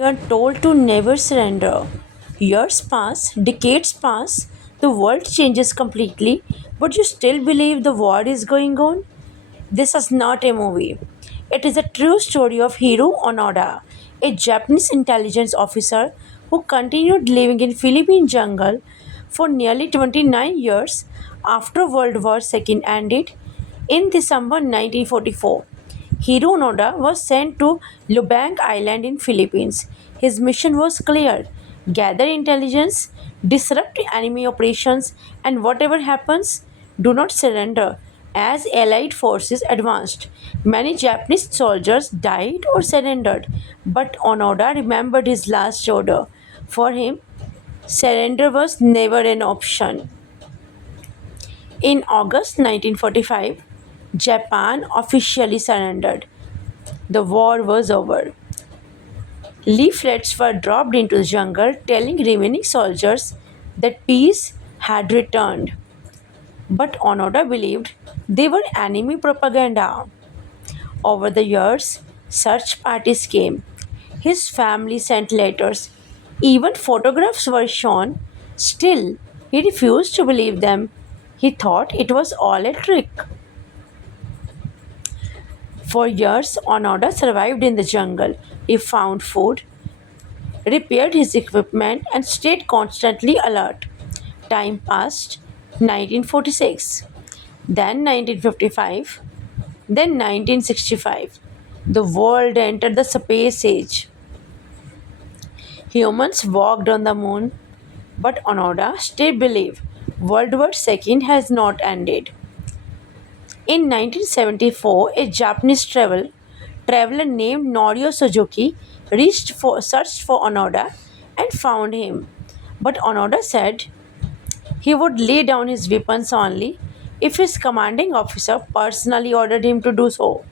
You are told to never surrender. Years pass, decades pass, the world changes completely, but you still believe the war is going on? This is not a movie. It is a true story of Hiro Onoda, a Japanese intelligence officer who continued living in Philippine jungle for nearly 29 years after World War II ended in December 1944. Hiro Onoda was sent to Lubang Island in Philippines. His mission was clear: gather intelligence, disrupt enemy operations, and whatever happens, do not surrender. As Allied forces advanced, many Japanese soldiers died or surrendered, but Onoda remembered his last order. For him, surrender was never an option. In August 1945, Japan officially surrendered. The war was over. Leaflets were dropped into the jungle telling remaining soldiers that peace had returned. But Onoda believed they were enemy propaganda. Over the years, search parties came. His family sent letters. Even photographs were shown. Still, he refused to believe them. He thought it was all a trick. For years, Onoda survived in the jungle. He found food, repaired his equipment, and stayed constantly alert. Time passed. 1946, then 1955, then 1965. The world entered the space age. Humans walked on the moon, but Onoda still believed World War II has not ended. In 1974, a Japanese traveler named Norio Suzuki searched for Onoda and found him. But Onoda said he would lay down his weapons only if his commanding officer personally ordered him to do so.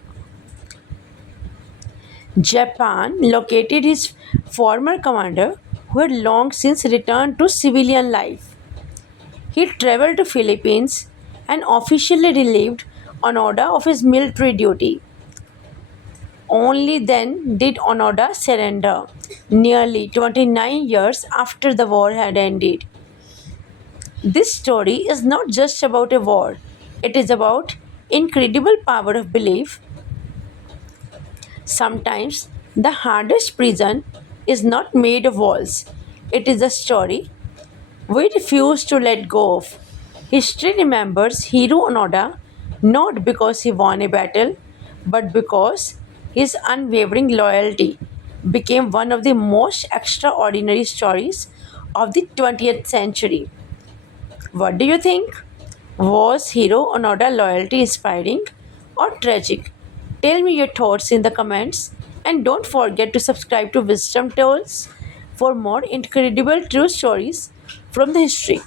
Japan located his former commander, who had long since returned to civilian life. He traveled to Philippines and officially relieved Onoda of his military duty. Only then did Onoda surrender, nearly 29 years after the war had ended. This story is not just about a war, it is about incredible power of belief. Sometimes the hardest prison is not made of walls, it is a story we refuse to let go of. History remembers Hiro Onoda not because he won a battle, but because his unwavering loyalty became one of the most extraordinary stories of the 20th century. What do you think? Was Hiro Onoda loyalty inspiring or tragic? Tell me your thoughts in the comments and don't forget to subscribe to Wisdom Tales for more incredible true stories from the history.